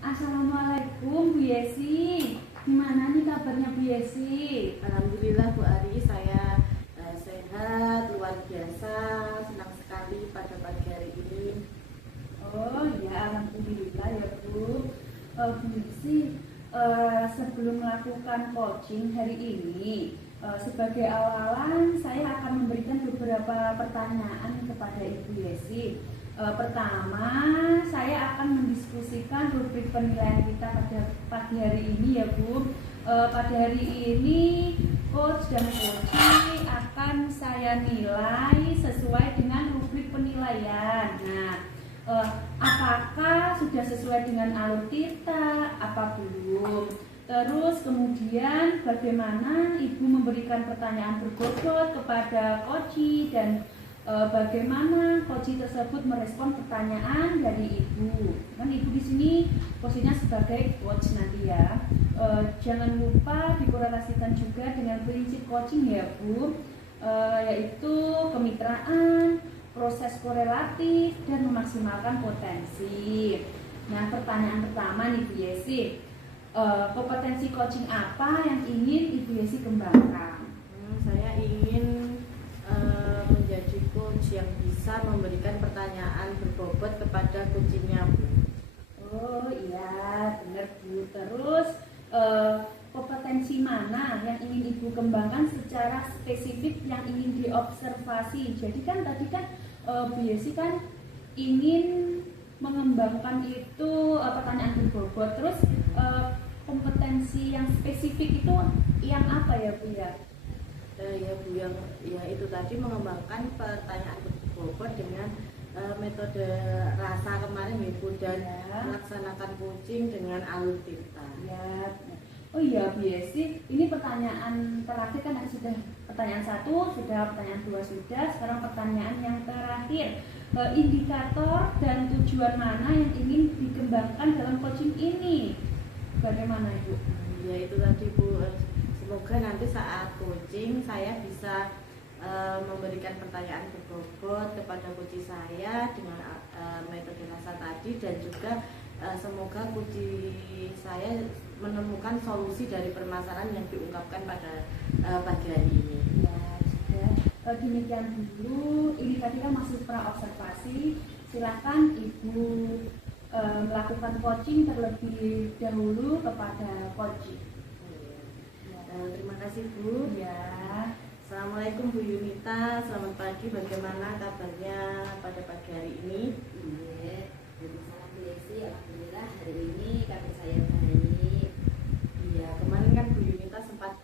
Assalamualaikum Bu Yesi. Gimana nih kabarnya Bu Yesi? Alhamdulillah Bu Ari, saya sehat, luar biasa, senang sekali pada pagi hari ini. Oh ya, alhamdulillah ya Bu. Bu Yesi, sebelum melakukan coaching hari ini, sebagai awalan saya akan memberikan beberapa pertanyaan kepada Ibu Yesi. Pertama, saya akan mendiskusikan rubrik penilaian kita pada pagi hari ini ya Bu. Pada hari ini coach dan coaching akan saya nilai sesuai dengan rubrik penilaian. Nah, apakah sudah sesuai dengan alur kita? Apa belum? Terus kemudian bagaimana Ibu memberikan pertanyaan berbobot kepada coach dan bagaimana coach tersebut merespon pertanyaan dari Ibu. Kan Ibu di sini posisinya sebagai coach nanti ya. Jangan lupa dikorelasikan juga dengan prinsip coaching ya Bu, yaitu kemitraan, proses korelatif, dan memaksimalkan potensi. Nah, pertanyaan pertama nih Bu Yesi, kompetensi coaching apa yang ingin Ibu Yesi kembangkan? Saya ingin menjadi coach yang bisa memberikan pertanyaan berbobot kepada coachingnya Bu. Oh iya, benar Bu. Terus kompetensi mana yang ingin Ibu kembangkan secara spesifik yang ingin diobservasi? Jadi kan tadi kan Bu Yesi kan ingin mengembangkan itu pertanyaan berbobot. Terus kompetensi yang spesifik itu yang apa ya Bu ya? Ya Bu, yang ya itu tadi mengembangkan pertanyaan berbobot dengan metode rasa kemarin ya Bu, dan melaksanakan coaching dengan alur kita. Ya. Oh iya Bu Yesi, ini pertanyaan terakhir kan sudah pertanyaan 1, sudah pertanyaan 2 sudah, sekarang pertanyaan yang terakhir. Indikator dan tujuan mana yang ingin dikembangkan dalam coaching ini? Bagaimana Ibu? Ya itu tadi Bu, semoga nanti saat coaching saya bisa memberikan pertanyaan berbobot kepada coach saya dengan metode rasa tadi, dan juga semoga coach saya menemukan solusi dari permasalahan yang diungkapkan pada pagi hari ini. Ya, sudah. Demikian dulu. Ini tadi kan masih pra observasi. Silakan Ibu melakukan coaching terlebih dahulu kepada coach. Terima kasih Bu. Ya. Assalamualaikum Bu Yunita, selamat pagi. Bagaimana kabarnya pada pagi hari ini? Salam Bu Yesi, alhamdulillah hari ini kabar saya baik. Iya, kemarin kan Bu Yunita sempat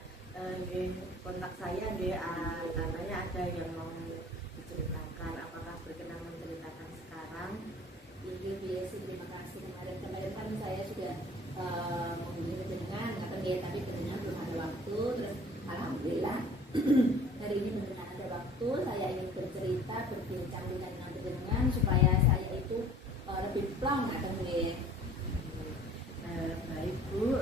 kontak saya, katanya ada yang mau diceritakan. Apakah berkenan menceritakan sekarang? Ini Bu Yesi, terima kasih. Kemarin kan saya sudah menghubungi dengan tapi benar belum ada waktu. Terus alhamdulillah hari ini benar ada waktu. Saya ingin bercerita, berbincang dengan supaya saya itu lebih plong atau Baik Bu,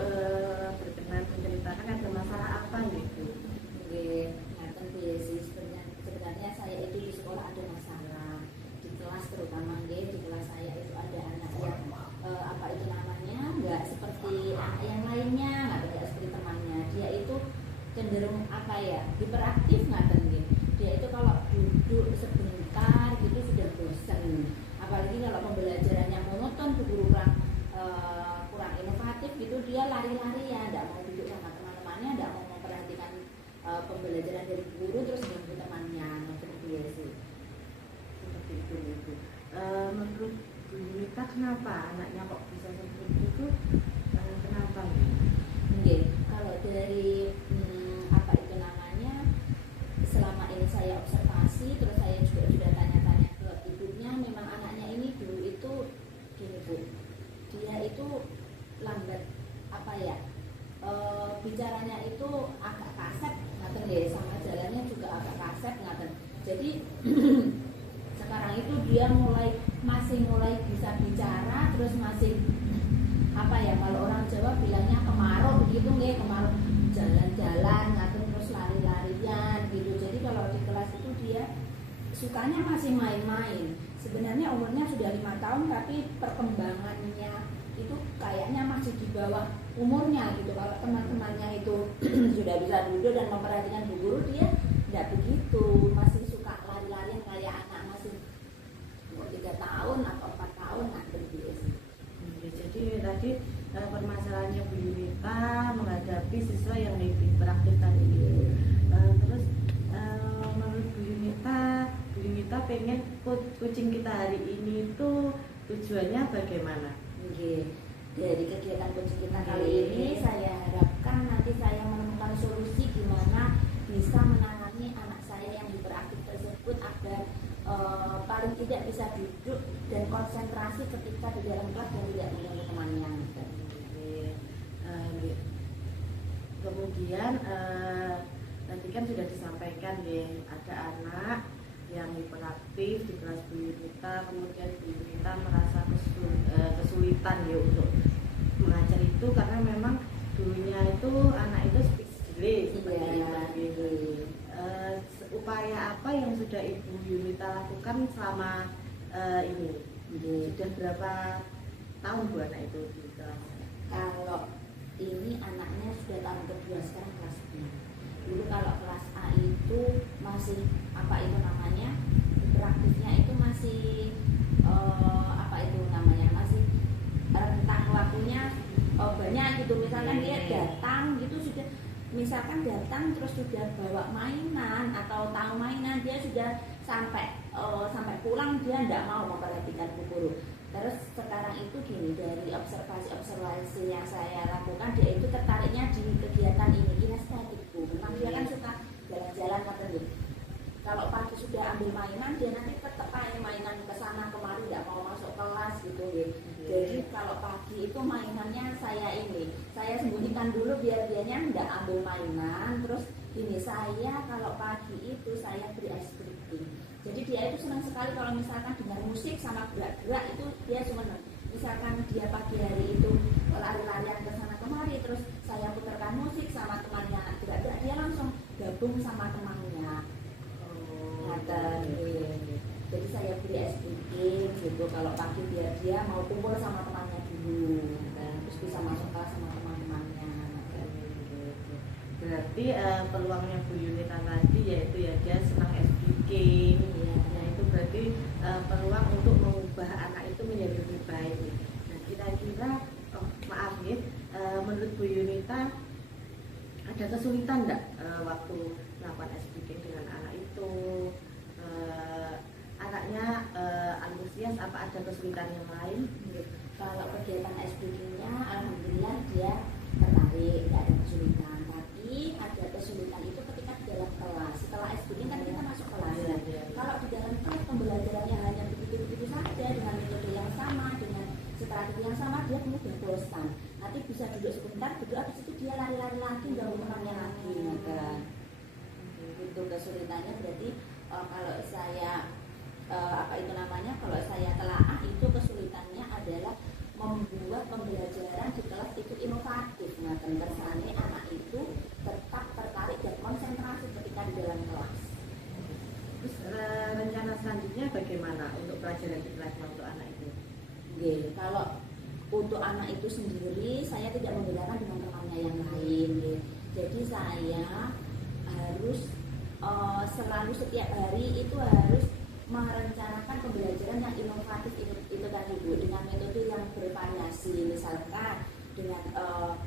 berkenan menceritakan ada masalah apa gitu? Ngaten Bu Yesi, sebenarnya saya itu di sekolah ada masalah di kelas, terutama di kelas saya itu ada anak yang apa itu namanya nggak seperti anak yang lainnya, nggak seperti temannya. Dia itu cenderung apa ya, hiperaktif ngaten nggih. Dia itu kalau duduk sebentar gitu sudah bosan. Apalagi kalau pembelajarannya monoton, guru kurang inovatif gitu, dia lari-larian, tidak mau duduk sama teman-temannya, tidak mau memperhatikan pembelajaran dari guru, terus ganggu temannya. Seperti itu. Seperti itu Bu. Menurut Bu Yunita kenapa anaknya kok bisa seperti itu? Kenapa? Nggih, kalau dari apa itu namanya, selama ini saya observasi, terus saya juga sudah tanya-tanya ke ibunya, memang anaknya ini dulu itu gini Bu, dia itu lambat apa ya, bicaranya itu agak kaset ngaten ya, sama jalannya juga agak kaset ngaten. Jadi sekarang itu dia masih mulai bisa bicara, terus masih apa ya, kalau orang Jawa bilangnya kemaruk begitu nggih, kemaruk jalan-jalan ngaten, terus lari-larian gitu. Jadi kalau di kelas itu dia sukanya masih main-main. Sebenarnya umurnya sudah 5 tahun, tapi perkembangannya itu kayaknya masih di bawah umurnya gitu. Kalau teman-temannya itu sudah bisa duduk dan memperhatikan Bu Guru, dia tidak begitu, masih suka lari-larian kayak anak masih 3 tahun atau 4 tahun nah begitu sih. Jadi tadi permasalahannya Bu Yunita menghadapi siswa yang hiperaktif tadi. Terus menurut Bu Yunita pengen kucing kita hari ini itu tujuannya bagaimana? Dari kegiatan kucing kita kali ini saya harapkan nanti saya menemukan solusi gimana bisa menangani anak saya yang hiperaktif tersebut agar paling tidak bisa duduk dan konsentrasi ketika di dalam kelas dan tidak mengganggu temannya. Kemudian tadi kan sudah disampaikan ya, ada anak yang hiperaktif di kelas Bu Yunita, kemudian Bu Yunita merasa kesulitan ya untuk mengajar itu karena memang dulunya itu anak itu speech delay seperti itu. Upaya apa yang sudah Ibu Yunita lakukan selama ini? Sudah berapa tahun Bu anak itu di kelas? Kalau ini anaknya sudah tahun kedua, sekarang kelas 6. Dulu kalau kelas A itu masih apa itu namanya, hiperaktifnya itu masih apa itu namanya, masih rentang waktunya banyak gitu. Misalkan dia datang gitu sudah, misalkan datang terus sudah bawa mainan atau tahu mainan, dia sudah sampai pulang dia tidak mau memperhatikan Bu Guru. Terus sekarang itu gini, dari observasi yang saya lakukan, dia itu tertariknya di kegiatan ini, kinestetik Bu. Memang dia kan suka jalan-jalan katanya. Kalau pagi sudah ambil mainan, dia nanti tetap mainan ke sana kemari, tidak mau masuk kelas gitu ya. Jadi kalau pagi itu mainannya saya sembunyikan dulu biar dianya tidak ambil mainan. Terus ini saya kalau pagi itu saya beri ice cream. Jadi dia itu senang sekali kalau misalkan dengar musik sama gerak-gerak itu dia senang. Misalkan dia pagi hari itu lari-larian ke sana kemari, terus saya putarkan musik sama temannya gerak-gerak, dia langsung gabung sama temannya. Jadi saya beri es krim gitu kalau pagi biar dia mau kumpul sama temannya dulu, terus bisa masuk kelas sama teman-temannya. Berarti peluangnya Bu Yunita tadi yaitu ya dia senang es krim. Itu berarti peluang untuk mengubah anak itu menjadi lebih baik. Nah, kira-kira maaf ya, menurut Bu Yunita ada kesulitan enggak waktu melakukan SPK dengan anak itu? Anaknya antusias apa ada kesulitan yang lain? Kalau kegiatan SPK-nya alhamdulillah dia tertarik, tidak ada kesulitan. Tapi ada kesulitan itu ketika di dalam kelas. Setelah SPK kan kita masuk kelas. Kalau di dalam kelas pembelajarannya hanya begitu-begitu saja dengan metode yang sama, dengan strategi yang sama, dia mudah bosan. Nanti bisa duduk sebentar, duduk habis itu dia lari-lari lagi, ganggu temannya lagi. Itu kesulitannya. Berarti kalau saya kalau saya telaah itu kesulitannya adalah membuat pembelajaran di kelas itu inovatif. Nah, kesannya anak itu tetap tertarik dan konsentrasi ketika di dalam kelas. Terus rencana selanjutnya bagaimana untuk pelajaran di kelas untuk anak itu? Kalau untuk anak itu sendiri saya tidak membedakan dengan temannya yang lain. Jadi saya harus selalu setiap hari itu harus merencanakan pembelajaran yang inovatif itu tadi Bu, dengan metode yang bervariasi, misalkan dengan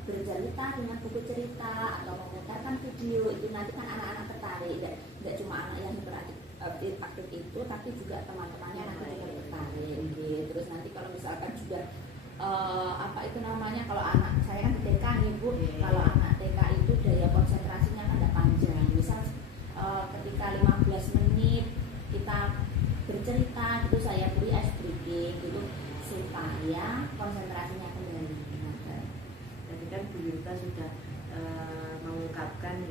bercerita dengan buku cerita atau memutarkan video. Itu nanti kan anak-anak tertarik, tidak cuma anak yang hiperaktif itu, tapi juga teman-temannya nanti juga tertarik. Terus nanti kalau misalkan sudah kalau anak saya kan di TK nih Bu, kalau anak TK itu daya konsentrasinya kan tidak panjang. Misal ketika 15 menit kita bercerita gitu, saya beri ice breaking gitu supaya konsentrasinya kembali. Jadi kan Bu Yunita sudah mengungkapkan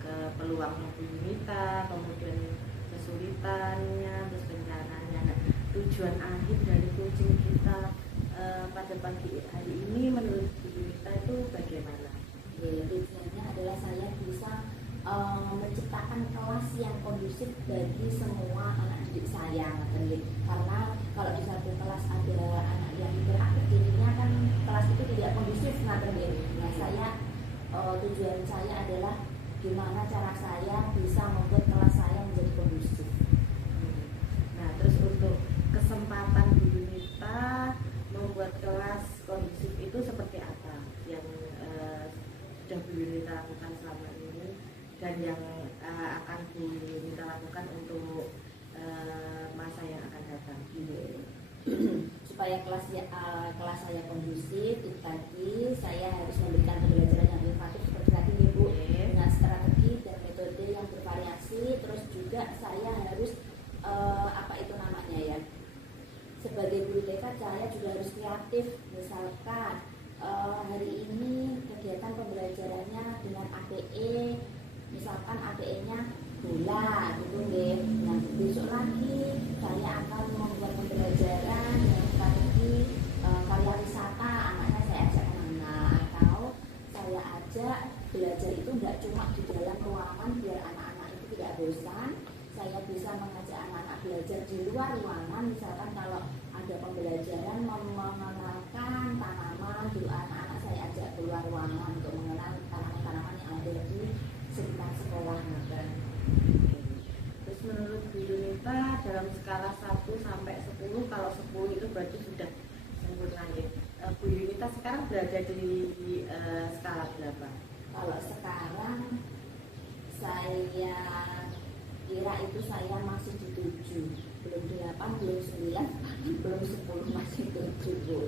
ke peluangnya Bu Yunita, kemudian kesulitannya, terus rencananya. Nah, tujuan akhir dari coaching kita pada pagi hari ini menurut Bu Yunita itu bagaimana? Tujuannya adalah saya bisa menciptakan kelas yang kondusif bagi semua anak didik saya. Karena kalau di satu kelas ada anak yang hiperaktif, jadinya kan itu tidak kondusif ngaten nggih. Nah, saya tujuan saya adalah gimana cara saya bisa membuat kelas saya menjadi kondusif. Nah, terus untuk kesempatan Bu Yunita membuat kelas kondusif itu seperti apa yang sudah Bu Yunita lakukan selama ini dan yang akan Bu Yunita lakukan untuk masa yang akan datang? Supaya kelas saya kondusif, itu tadi saya harus memberikan pembelajaran yang inovatif seperti tadi nih Bu, dengan strategi dan metode yang bervariasi. Terus juga saya harus apa itu namanya ya, sebagai guru TK saya juga harus kreatif. Misalkan hari ini kegiatan pembelajarannya dengan APE, misalkan APE-nya bola gitu deh. Nah, besok lagi saya akan membuat pembelajaran yang strategi karya wisata, anaknya saya ajak kemana, atau saya ajak belajar itu tidak cuma di dalam ruangan biar anak-anak itu tidak bosan. Saya bisa mengajak anak-anak belajar di luar ruangan, misalkan kalau ada pembelajaran mengenalkan tanaman, dulu anak-anak saya ajak keluar ruangan untuk mengenal tanaman-tanaman yang ada di sekitar sekolah. Terus menurut Bu Yunita dalam skala 1 sampai 10, kalau 10 itu berarti sudah sempurna ya. Bu Yunita sekarang berada di skala berapa? Kalau sekarang saya kira itu saya masih di 7, belum 8, belum 9, belum 10, masih 7 Bu.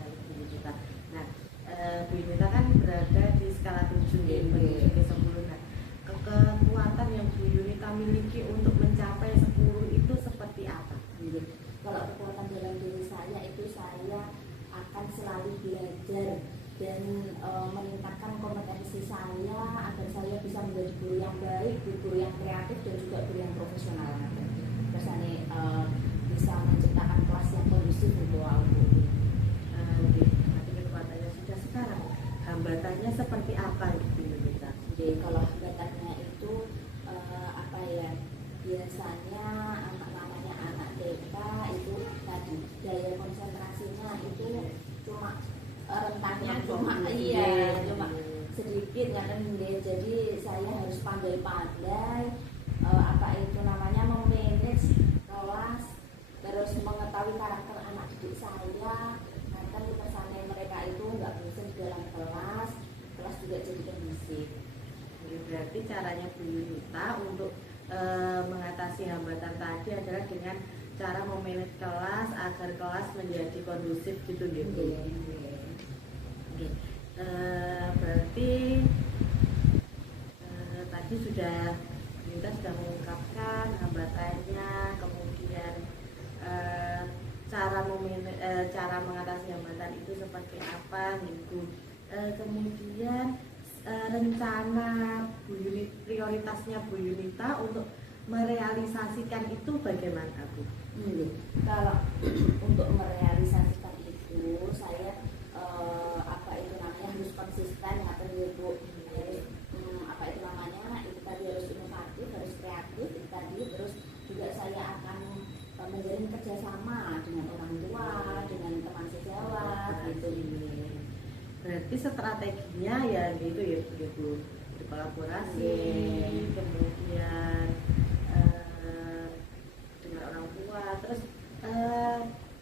Bu Yunita. Nah, Bu Yunita kan berada di skala 7 ya, menuju ke 10. Nah, kekuatan yang Bu Yunita miliki untuk mencapai 10 itu seperti apa? Kalau kekuatan dalam diri saya itu saya akan selalu belajar dan meningkatkan kompetensi saya agar saya bisa menjadi guru yang baik, guru yang kreatif dan juga guru yang profesional. Terus ini bisa menciptakan kelas yang kondusif untuk aku. Nanti kekuatannya sudah sekarang. Hambatannya seperti apa Bu Yunita? Jadi kalau hambatannya itu apa ya? Biasanya namanya anak TK itu tadi daya konsentrasinya itu cuma rentannya cuma sedikit ya kan. Jadi saya harus pandai-pandai apa itu namanya memanage kelas, terus mengetahui karakter anak didik saya agar kesannya mereka itu nggak bosan di dalam kelas juga jadi kondusif. Berarti caranya Bu Yunita untuk mengatasi hambatan tadi adalah dengan cara memanage kelas agar kelas menjadi kondusif gitu gitu. Berarti tadi sudah kita sudah mengungkapkan hambatannya, kemudian cara mengatasi hambatan itu seperti apa gitu. Kemudian rencana Bu Yunita, prioritasnya Bu Yunita untuk merealisasikan itu bagaimana Bu? Kalau untuk merealisasikan itu saya apa itu namanya harus konsisten atau Bu, harus apa itu namanya itu tadi harus inovatif, harus kreatif itu tadi. Terus juga saya akan menjalin kerjasama dengan orang tua, dengan teman sejawat gitu. Berarti strateginya ya gitu ya Bu, berkolaborasi, kemudian dengan orang tua. Terus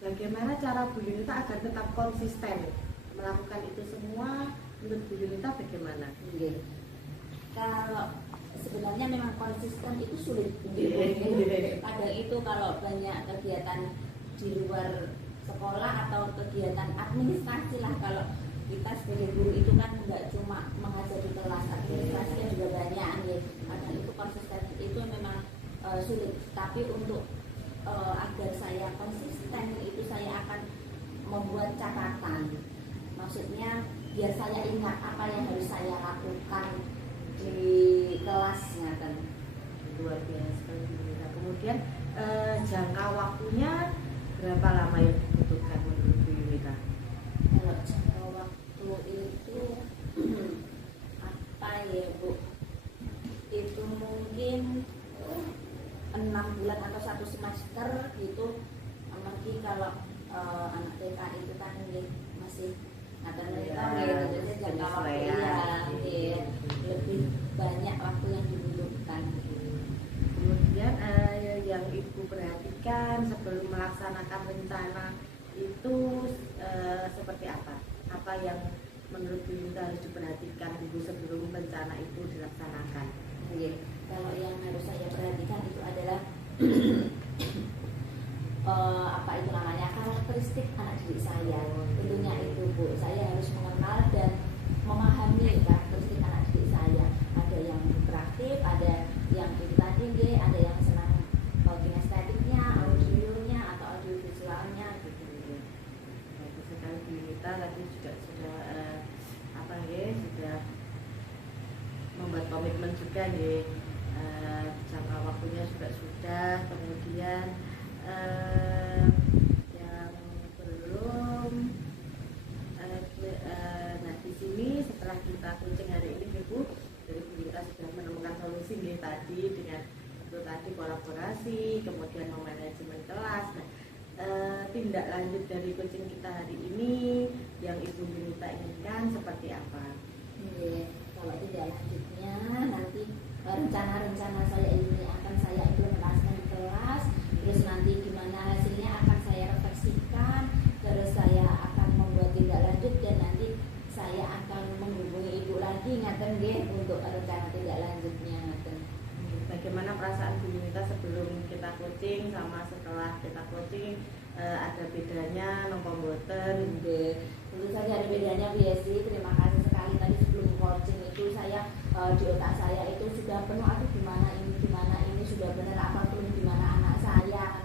bagaimana cara Bu Yunita agar tetap konsisten melakukan itu semua? Menurut Bu Yunita bagaimana? Kalau sebenarnya memang konsisten itu sulit. Kadang itu kalau banyak kegiatan di luar sekolah atau kegiatan administrasi lah, kalau kita sebagai guru itu kan nggak cuma mengajar di kelas, administrasinya juga banyak ya. Kadang itu konsisten itu memang sulit. Tapi untuk agar saya konsisten itu saya akan membuat catatan. Maksudnya biar saya ingat apa yang harus saya lakukan di kelasnya kan. Luar biasa. Nah, kemudian jangka waktunya berapa lama yang dibutuhkan menurut Bu Yunita? Kalau jangka waktu itu apa ya Bu? Itu mungkin 6 bulan atau 1 semester gitu. Apalagi kalau anak TK itu kan masih ngaten menika Ya, nggih terus jangka waktu penyesuaian. nggih lebih banyak waktu yang dibutuhkan. Kemudian yang Ibu perhatikan sebelum melaksanakan rencana itu seperti apa? Apa yang menurut Bu Yunita harus diperhatikan dulu sebelum rencana itu dilaksanakan? Nggih. Kalau yang harus saya perhatikan itu adalah apa itu namanya karakteristik anak didik saya. Tentunya itu Bu, saya harus mengenal dan memahami karakteristik anak didik saya. Ada yang interaktif, ada yang itu tadi nggih, ada yang senang kinestetiknya, audionya atau audiovisualnya gitu. Bagus sekali Bu Yunita tadi juga sudah sudah membuat komitmen juga nih, jangka waktunya juga sudah, kemudian yang belum nah di sini setelah kita coaching hari ini Ibu, dari Bu Yunita sudah menemukan solusi nih tadi dengan itu tadi kolaborasi, kemudian memanajemen kelas. Nah, tindak lanjut dari coaching kita hari ini yang Ibu Yunita inginkan seperti apa? Kalau tidak lanjutnya nanti rencana-rencana saya ini akan saya implementasikan di kelas, terus nanti gimana hasilnya akan saya refleksikan, terus saya akan membuat tindak lanjut dan nanti saya akan menghubungi Ibu lagi ngaten nggih untuk rencana tindak lanjutnya ngaten. Bagaimana perasaan Bu Yunita sebelum kita coaching sama setelah kita coaching, ada bedanya nopo mboten? Tentu saja ada bedanya Bu Yesi. Terima kasih sekali tadi sebelum coaching itu saya di otak saya itu sudah penuh, aduh gimana ini sudah benar apa belum, gimana anak saya.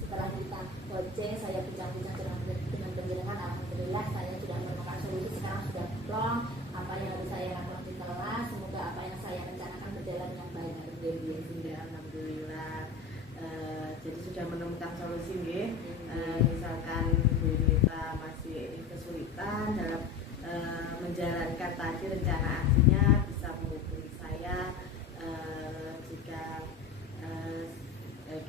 Setelah kita coaching saya bincang-bincang dengan penjelasan, alhamdulillah saya sudah menemukan solusi. Sekarang sudah plong apa yang harus saya lakukan di kelas, semoga apa yang saya rencanakan berjalan dengan baik. Alhamdulillah. Jadi sudah menemukan solusi nggih. Misalkan Bu Yunita masih kesulitan dalam menjalankan tadi rencana aksinya, bisa menghubungi saya jika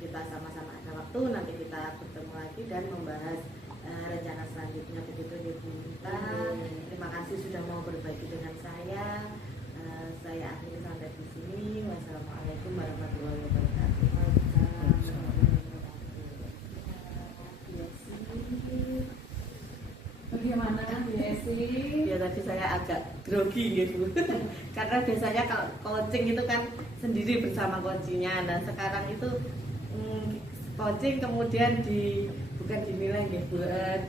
kita sama-sama ada waktu, nanti kita bertemu lagi dan membahas rencana selanjutnya. Begitu Bu Yunita. Terima kasih sudah mau berbagi dengan saya. Saya akhiri sampai di sini. Wassalamualaikum warahmatullahi wabarakatuh. Bagaimana Bu Yesi? Ya tadi saya agak grogi gitu. Karena biasanya kalau coaching itu kan sendiri bersama coachingnya. Nah sekarang itu coaching kemudian bukan dinilai gitu,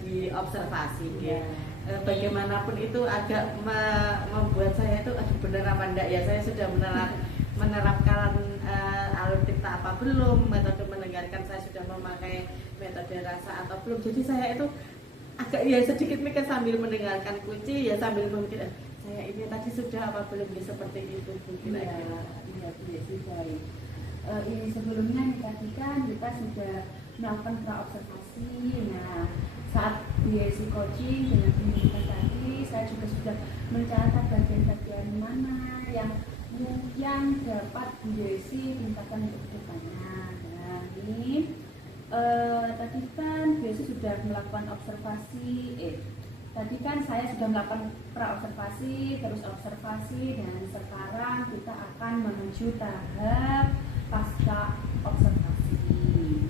diobservasi gitu. Bagaimanapun itu agak membuat saya itu benar apa enggak ya, saya sudah menerapkan alur dikta apa belum, metode mendengarkan saya sudah memakai metode rasa atau belum. Jadi saya itu agak ya sedikit mikir sambil mendengarkan kunci ya, sambil memikir saya ini tadi sudah apa belum ya, seperti itu mungkin. Iya sih baik. Ini sebelumnya nih tadi kan kita sudah melakukan praobservasi. Nah saat BSC coaching dengan penyelidikan tadi, saya juga sudah mencatat bagian-bagian mana yang dapat BSC tingkatkan untuk kedepannya. Nah ini tadi kan BSC sudah melakukan observasi, tadi kan saya sudah melakukan praobservasi, terus observasi, dan sekarang kita akan menuju tahap pasca observasi.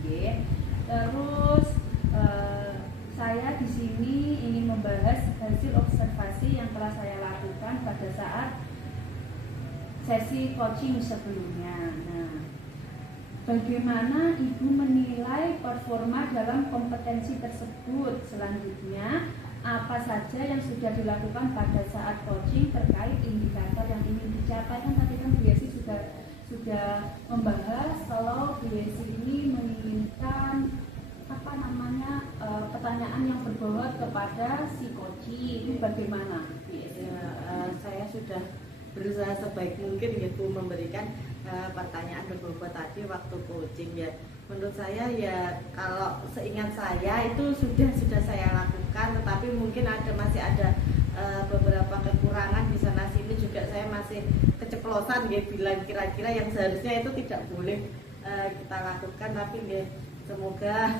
Okay. Terus saya di sini ingin membahas hasil observasi yang telah saya lakukan pada saat sesi coaching sebelumnya. Nah, bagaimana Ibu menilai performa dalam kompetensi tersebut? Selanjutnya, apa saja yang sudah dilakukan pada saat coaching terkait indikator yang ingin dicapai? Kan tadi kan Bu Yesi sudah membahas kalau Bu Yesi ini menginginkan pertanyaan yang berbobot kepada si coaching. Itu bagaimana? Saya sudah berusaha sebaik mungkin gitu memberikan pertanyaan berbobot tadi waktu coaching ya. Menurut saya ya, kalau seingat saya itu sudah saya lakukan, tetapi mungkin masih ada beberapa kekurangan di sana sini juga. Saya masih keceplosan gitu bilang kira-kira yang seharusnya itu tidak boleh kita lakukan, tapi gitu semoga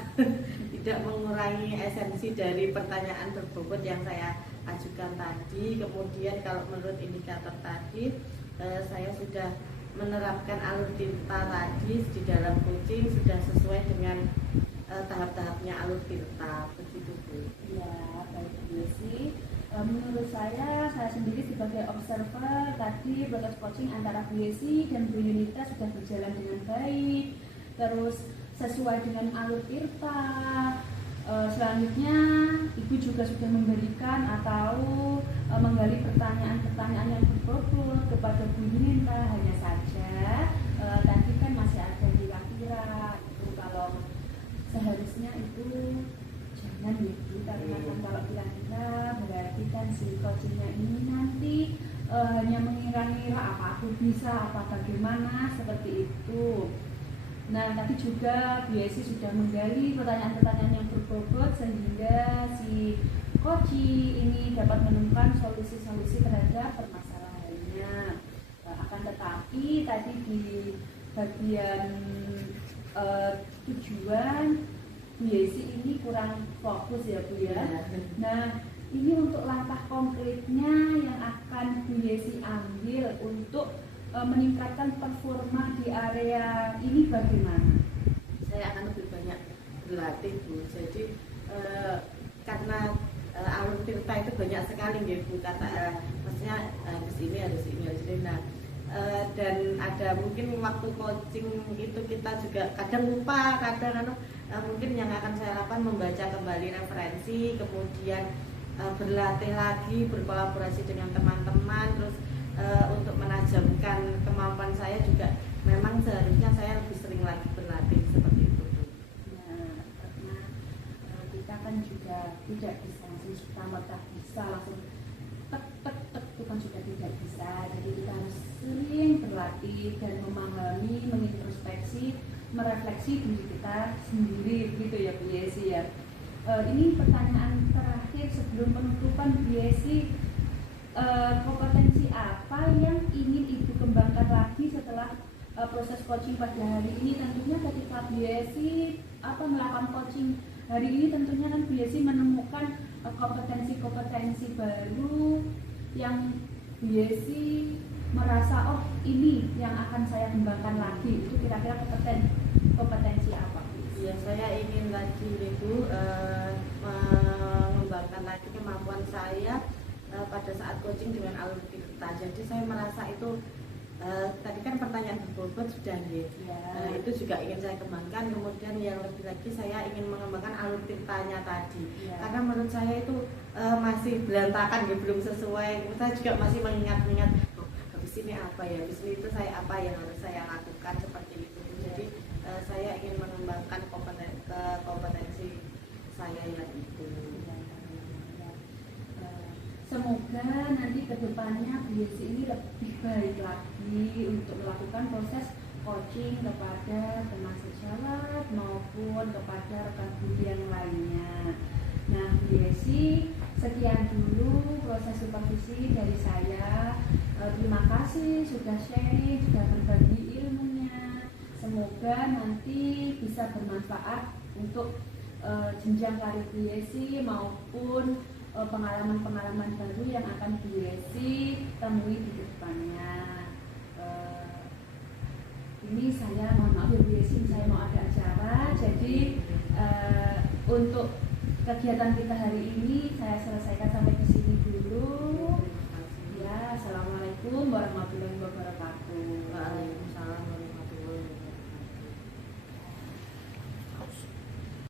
tidak mengurangi esensi dari pertanyaan berbobot yang saya ajukan tadi. Kemudian kalau menurut indikator tadi, saya sudah menerapkan alur tirta tadi di dalam coaching, sudah sesuai dengan tahap-tahapnya alur tirta, begitu Bu. Ya, baik Bu Yesi. Menurut saya sendiri sebagai observer tadi proses coaching antara Bu Yesi dan Bu Yunita sudah berjalan dengan baik, terus sesuai dengan alur tirta. Selanjutnya Ibu juga sudah memberikan atau menggali pertanyaan-pertanyaan yang berbobot kepada Bu Yunita. Hanya saja tadi kan masih ada kira-kira itu kalau seharusnya itu jangan gitu, karena kan kalau kira-kira berarti kan si coachingnya ini nanti hanya mengira-ngira apa aku bisa, apa bagaimana, seperti itu. Nah, tadi juga Bu Yesi sudah menggali pertanyaan-pertanyaan yang berbobot sehingga si coaching ini dapat menemukan solusi-solusi terhadap permasalahannya. Akan tetapi tadi di bagian tujuan Bu Yesi ini kurang fokus ya Bu ya. Nah, ini untuk langkah konkretnya yang akan Bu Yesi ambil untuk meningkatkan performa di area ini bagaimana? Saya akan lebih banyak berlatih Bu. Jadi karena alur tirta itu banyak sekali ya Bu, kata maksudnya harus ini. Nah, dan ada mungkin waktu coaching itu kita juga kadang lupa, kadang mungkin yang akan saya lakukan membaca kembali referensi, kemudian berlatih lagi, berkolaborasi dengan teman-teman, terus untuk menajamkan kemampuan saya juga memang seharusnya saya lebih sering lagi berlatih seperti itu. Nah, karena kita kan juga tidak bisa langsung serta-merta bisa langsung tek itu kan sudah tidak bisa. Jadi kita harus sering berlatih dan memahami, mengintrospeksi, merefleksi diri kita sendiri gitu ya Bu Yesi ya. Ini pertanyaan terakhir sebelum penutupan Bu Yesi. Kompetensi apa yang ingin Ibu kembangkan lagi setelah proses coaching pada hari ini? Tentunya ketika Bu Yesi melakukan coaching hari ini, tentunya kan Bu Yesi menemukan kompetensi-kompetensi baru yang Bu Yesi merasa oh ini yang akan saya kembangkan lagi. Itu kira-kira kompetensi apa? Ya, saya ingin lagi Ibu mengembangkan lagi kemampuan saya pada saat coaching dengan alur tirta. Jadi saya merasa itu tadi kan pertanyaan berbobot sudah ya. Itu juga ingin saya kembangkan. Kemudian yang lebih lagi saya ingin mengembangkan alur tirtanya tadi. Karena menurut saya itu masih berantakan, belum sesuai. Saya juga masih mengingat-ingat habis ini apa ya, habis itu saya apa yang harus saya lakukan seperti itu. Jadi saya ingin mengembangkan kompetensi saya yang itu. Semoga nanti kedepannya Bu Yesi ini lebih baik lagi untuk melakukan proses coaching kepada teman sejawat maupun kepada rekan budi yang lainnya. Nah Bu Yesi, sekian dulu proses supervisi dari saya. Terima kasih sudah sharing, sudah berbagi ilmunya. Semoga nanti bisa bermanfaat untuk jenjang karir Bu Yesi maupun pengalaman-pengalaman baru yang akan Bu Yesi temui di depannya. Ini saya mohon maaf ya Bu Yesi, saya mau ada acara, jadi untuk kegiatan kita hari ini saya selesaikan sampai di sini dulu. Ya, assalamualaikum warahmatullahi wabarakatuh. Waalaikumsalam warahmatullahi wabarakatuh.